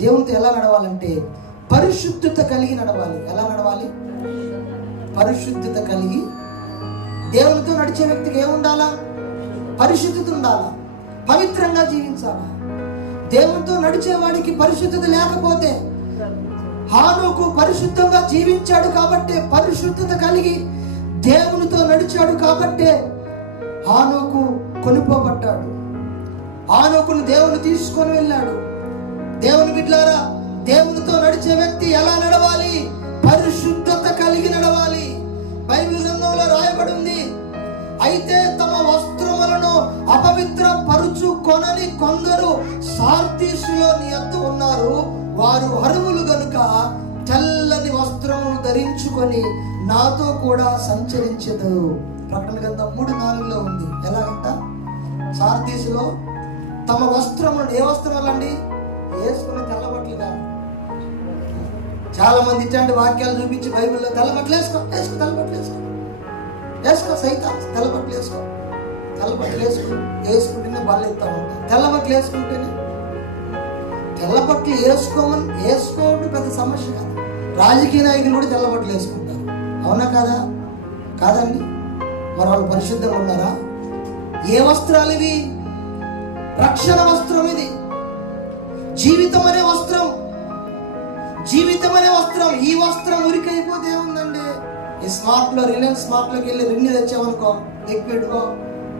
దేవునితో ఎలా నడవాలంటే పరిశుద్ధత కలిగి నడవాలి. ఎలా నడవాలి? పరిశుద్ధత కలిగి దేవునితో నడిచే వ్యక్తికి ఏముండాలా పరిశుద్ధత ఉండాలా? పవిత్రంగా జీవించాలా? దేవునితో నడిచేవాడికి పరిశుద్ధత లేకపోతే హానుకు పరిశుద్ధంగా జీవించాడు కాబట్టే పరిశుద్ధత కలిగి దేవునితో నడిచాడు కాబట్టే హానుకు కొనుక్కోబడ్డాడు హానుకును దేవుని తీసుకొని వెళ్ళాడు. దేవునితో నడిచే వ్యక్తి ఎలా నడవాలి? పరిశుద్ధత కలిగి నడవాలి. బైబిల్ గ్రంథంలో రాయబడి ఉంది. అయితే తమ వస్త్రములను అపవిత్ర పరుచు కొనని కొందరు సార్తీసులో నీ ఉన్నారు. వారు అరువులు గనుక తెల్లని వస్త్రములు ధరించుకొని నాతో కూడా సంచరించదు ప్రకటన గ్రంథం మూడు నాలుగులో ఉంది. ఎలాగంట? సార్తీసులో తమ వస్త్రములను ఏ వస్త్రాలండి? వేసుకున్న తెల్ల బట్టలు కాదు చాలా మంది ఇట్లాంటి వాక్యాలు చూపించి బైబిల్లో తెల్ల వేసుకో వేసుకో తెల్ల వేసుకో. వేసుకో సైతం తెల్ల వేసుకో. తెల్ల బట్టలు వేసుకో వేసుకుంటేనే బల్ల ఎత్తా ఉంటాయి తెల్లబట్లు వేసుకుంటేనే. తెల్లబట్లు వేసుకోమని వేసుకోవడం పెద్ద సమస్య కాదు. రాజకీయ నాయకులు కూడా తెల్లబట్టలు వేసుకుంటారు. అవునా కాదా? కాదండి? మరి వాళ్ళు పరిశుద్ధంగా ఉన్నారా? ఏ వస్త్రాలు ఇవి? రక్షణ వస్త్రం ఇది. జీవితం అనే వస్త్రం. జీవితం అనే వస్త్రం ఈ వస్త్రం ఉరికైపోతే ఏముందండి? ఈ స్మార్ట్లో రిలయన్స్ స్మార్ట్లోకి వెళ్ళి రెండు తెచ్చామనుకో ఎక్కువ పెట్టుకో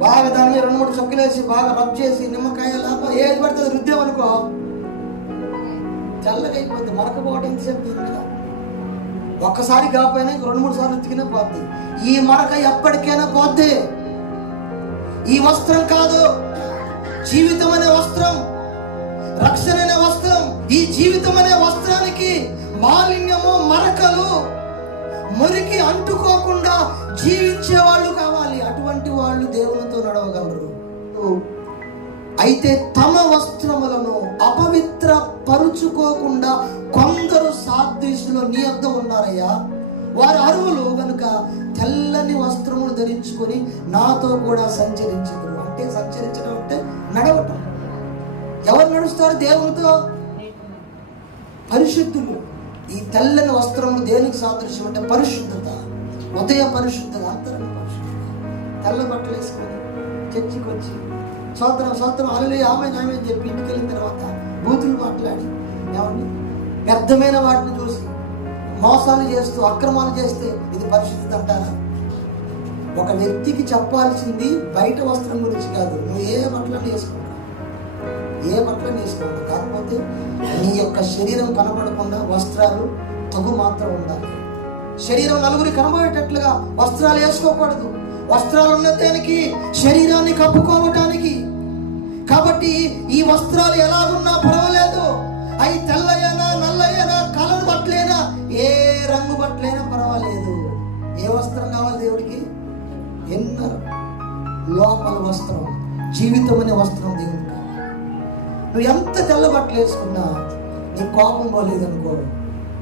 బాగా దాని మీద రెండు మూడు చొక్కలు వేసి బాగా రబ్ చేసి నిమ్మకాయ లేకపోతే ఏది పడితే రుద్దామనుకో తెల్లగా అయిపోద్ది మరకపోవడం ఎంతసేపు ఉంది కదా. ఒక్కసారి కాకపోయినా ఇంక రెండు మూడు సార్లు ఉతికినా పోద్ది. ఈ మరక ఎప్పటికైనా పోద్ది. ఈ వస్త్రం కాదు జీవితం అనే వస్త్రం. రక్షణ ఈ జీవితం అనే వస్త్రానికి మాలిన్యము మరకలు మురికి అంటుకోకుండా జీవించే వాళ్ళు కావాలి. అటువంటి వాళ్ళు దేవునితో నడవగలరు. అయితే తమ వస్త్రములను అపవిత్ర పరుచుకోకుండా కొందరు సాదృశ్యులు నీ వద్ద ఉన్నారయ్యా. వారి అరువులు కనుక తెల్లని వస్త్రములు ధరించుకొని నాతో కూడా సంచరించరు అంటే సంచరించడం అంటే నడవటం. ఎవరు నడుస్తారు? దేవునితో పరిశుద్ధులు. ఈ తెల్లని వస్త్రములు దేనికి సాదృశ్యం అంటే పరిశుద్ధత. ఉదయ పరిశుద్ధత అంతరంగ పరిశుద్ధత. తెల్ల బట్టలు వేసుకొని చర్చికి వచ్చి సోత్రం సోత్రం అల్లు ఆమె ఆమె చెప్పి ఇంటికి వెళ్ళిన తర్వాత బూతులు మాట్లాడి ఏమండి? వ్యర్థమైన వాటిని చూసి మోసాలు చేస్తూ అక్రమాలు చేస్తే ఇది పరిశుద్ధత అంటారా? ఒక వ్యక్తికి చెప్పాల్సింది బయట వస్త్రం గురించి కాదు. నువ్వు ఏ బట్టలను వేసుకుంటావు ఏ బట్టలు వేసుకోవద్దు కాకపోతే నీ యొక్క శరీరం కనబడకుండా వస్త్రాలు తగు మాత్రం ఉండాలి. శరీరం నలుగురి కనబడేటట్లుగా వస్త్రాలు వేసుకోకూడదు. వస్త్రాలు ఉన్న దానికి శరీరాన్ని కప్పుకోవటానికి. కాబట్టి ఈ వస్త్రాలు ఎలాగున్నా పర్వాలేదు. అవి తెల్లయ్యనా నల్లయ్యనా కలర్ బట్టలేనా ఏ రంగు బట్టలైనా పర్వాలేదు. ఏ వస్త్రం కావాలి దేవుడికి? ఎన్న లోపల వస్త్రం. జీవితం అనే వస్త్రం దేవుడు నువ్వు ఎంత తెల్ల బట్టలు వేసుకున్నా నీ కోపం పోలేదనుకో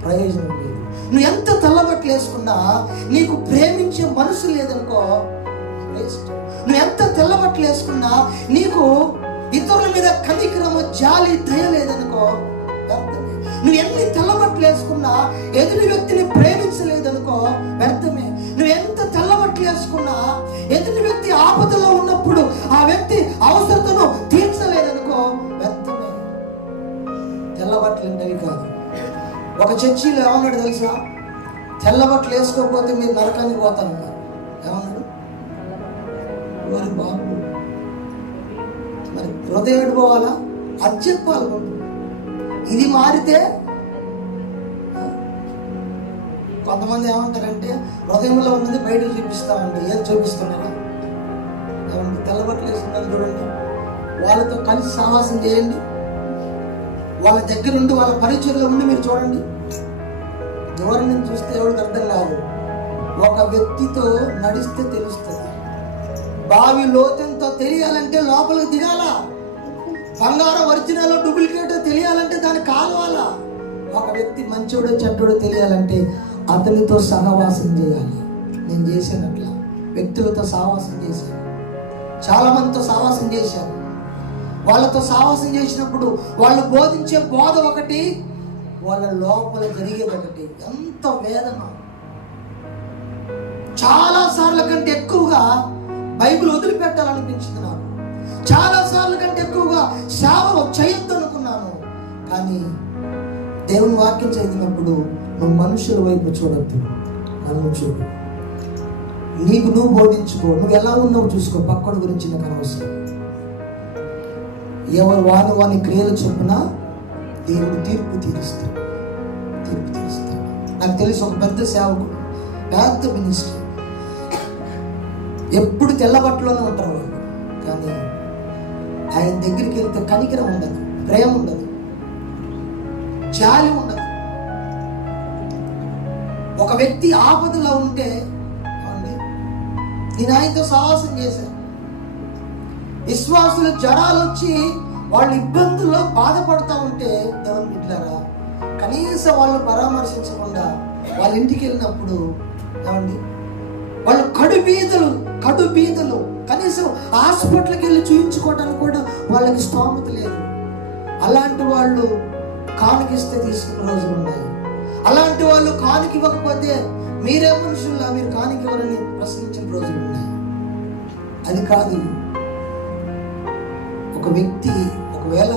ప్రయోజనం లేదు. నువ్వు ఎంత తెల్ల బట్టలు వేసుకున్నా నీకు ప్రేమించే మనసు లేదనుకో వేస్ట్ నువ్వు ఎంత తెల్ల బట్టలు వేసుకున్నా నీకు ఇతరుల మీద కనికరము జాలి దయ లేదనుకో వ్యర్థమే. నువ్వు ఎన్ని తెల్ల బట్టలు వేసుకున్నా ఎదుటి వ్యక్తిని ప్రేమించలేదనుకో వ్యర్థమే. నువ్వు ఎంత తెల్ల బట్టలు వేసుకున్నా ఎదుటి వ్యక్తి ఆపదలో ఉన్నప్పుడు ఆ వ్యక్తి అవసరత ఒక చర్చిలో ఏమన్నాడు తెలుసా? తెల్ల బట్టలు వేసుకోకపోతే మీరు నరకానికి పోతానన్నారు. ఏమన్నాడు? మరి బాబు మరి హృదయం పోవాలా? అది చెప్పాలి ఇది మారితే కొంతమంది ఏమంటారంటే హృదయంలో ఉన్నది బయట చూపిస్తామండి. ఏది చూపిస్తున్నారా? ఏమంటే తెల్ల వేసుకున్నారు చూడండి. వాళ్ళతో కలిసి సావాసం చేయండి. వాళ్ళ దగ్గర ఉండి వాళ్ళ పరిచయంలో ఉండి మీరు చూడండి. దూరం నుంచి చూస్తే ఎవరికి అర్థం కాదు ఒక వ్యక్తితో నడిస్తే తెలుస్తుంది. బావి లోతంతో తెలియాలంటే లోపలికి దిగాల. బంగారం ఒరిజినల్ డూప్లికేట్ తెలియాలంటే దాన్ని కాలువాలా. ఒక వ్యక్తి మంచోడో చెడ్డోడో తెలియాలంటే అతనితో సహవాసం చేయాలి. నేను చేశానట్లా. వ్యక్తులతో సహవాసం చేశాను. చాలామందితో సహవాసం చేశాను. వాళ్ళతో సాహసం చేసినప్పుడు వాళ్ళు బోధించే బోధ ఒకటి వాళ్ళ లోపల జరిగేది ఒకటి. ఎంత వేదన. చాలా సార్ల కంటే ఎక్కువగా బైబిల్ వదిలిపెట్టాలనిపించింది నాకు. చాలా సార్ల కంటే ఎక్కువగా సేవ చేయొద్దు అనుకున్నాను. కానీ దేవుని వాక్యం చదివినప్పుడు నువ్వు మనుషుల వైపు చూడొద్దు. నన్ను చూడు. నీకు నువ్వు బోధించుకో. నువ్వు ఎలా ఉన్నావు చూసుకో. పక్కన గురించి నాకు అనవసరం. ఎవరు వాని వాని క్రియలు చొప్పున దేవుడు తీర్పు తీరుస్తాడు. తీర్పు తీరుస్తాడు. నాకు తెలిసి ఒక పెద్ద సేవకుడు పెద్ద మినిస్టర్ ఎప్పుడు తెల్ల బట్టలోనే ఉంటారు వాళ్ళు. కానీ ఆయన దగ్గరికి వెళ్తే కనికరం ఉండదు ప్రేమ ఉండదు జాలి ఉండదు. ఒక వ్యక్తి ఆపదలో ఉంటే నేను ఆయనతో సాహసం చేశాను. విశ్వాసులు జడాలు వచ్చి వాళ్ళు ఇబ్బందుల్లో బాధపడుతూ ఉంటే దేవుని బిడ్డలారా కనీసం వాళ్ళు పరామర్శించకుండా వాళ్ళ ఇంటికి వెళ్ళినప్పుడు ఏమండి? వాళ్ళు కడు బీదలు కడు కనీసం హాస్పిటల్కి వెళ్ళి చూయించుకోవడానికి కూడా వాళ్ళకి స్తోమత లేదు. అలాంటి వాళ్ళు కానుకిస్తే తీసుకున్న రోజులు ఉన్నాయి. అలాంటి వాళ్ళు కానుకి ఇవ్వకపోతే మీరే మనుషుల్లా మీరు కానుకి ఇవ్వరని ప్రశ్నించిన రోజులు ఉన్నాయి. అది కాదు. ఒక వ్యక్తి ఒకవేళ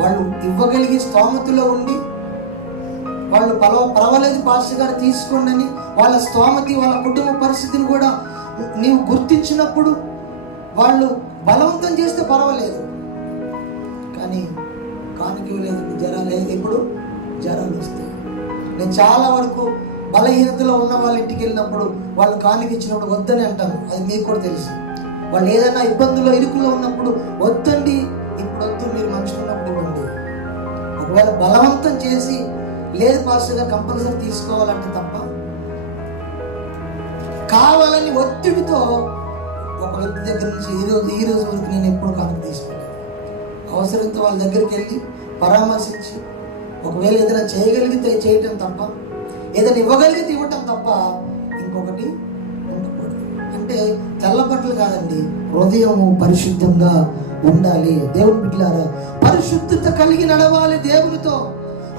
వాళ్ళు ఇవ్వగలిగే స్తోమతలో ఉండి వాళ్ళు పలవ పర్వాలేదు పాస్టర్ గారు తీసుకోండి అని వాళ్ళ స్తోమతి వాళ్ళ కుటుంబ పరిస్థితిని కూడా నీవు గుర్తించినప్పుడు వాళ్ళు బలవంతం చేస్తే పర్వాలేదు. కానీ కానికి లేదు జ్వరాలు ఎప్పుడు జ్వరాలు వస్తాయి. నేను చాలా వరకు బలహీనతలో ఉన్న వాళ్ళ ఇంటికి వెళ్ళినప్పుడు వాళ్ళు కానుక ఇచ్చినప్పుడు వద్దని అంటాను. అది మీకు కూడా తెలుసు. వాళ్ళు ఏదైనా ఇబ్బందుల్లో ఇరుకుల్లో ఉన్నప్పుడు వద్దండి. ఇప్పుడు వద్దు మీరు మనుషులు ఉన్నప్పుడు ఇవ్వండి ఒకవేళ బలవంతం చేసి లేదు పాస్టర్గా కంపల్సరీ తీసుకోవాలంటే తప్ప కావాలని ఒత్తిడితో ఒక వ్యక్తి దగ్గర నుంచి ఈ రోజు ఈ రోజు వరకు నేను ఎప్పుడు కానుక తీసుకోలేదు అవసరంతో వాళ్ళ దగ్గరికి వెళ్ళి పరామర్శించి ఒకవేళ ఏదైనా చేయగలిగితే చేయటం తప్ప ఏదైనా ఇవ్వగలిగితే ఇవ్వటం తప్ప ఇంకొకటి అంటే తెల్ల బట్టలు కాదండి హృదయము పరిశుద్ధంగా ఉండాలి. దేవుని బిడ్డలారా పరిశుద్ధత కలిగి నడవాలి దేవునితో.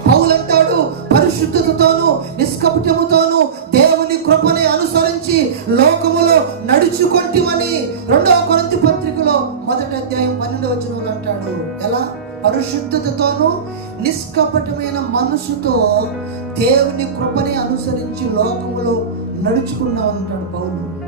పౌలంటాడు పరిశుద్ధతతోను నిష్కపటముతోను దేవుని కృపని అనుసరించి లోకములో నడుచుకొంటివని రెండవ కొరంతి పత్రికలో మొదటి అధ్యాయం పన్నెండవ చదువులు అంటాడు. ఎలా? పరిశుద్ధతతోను నిష్కపటమైన మనసుతో దేవుని కృపని అనుసరించి లోకములో నడుచుకున్నాం అంటాడు పౌలు.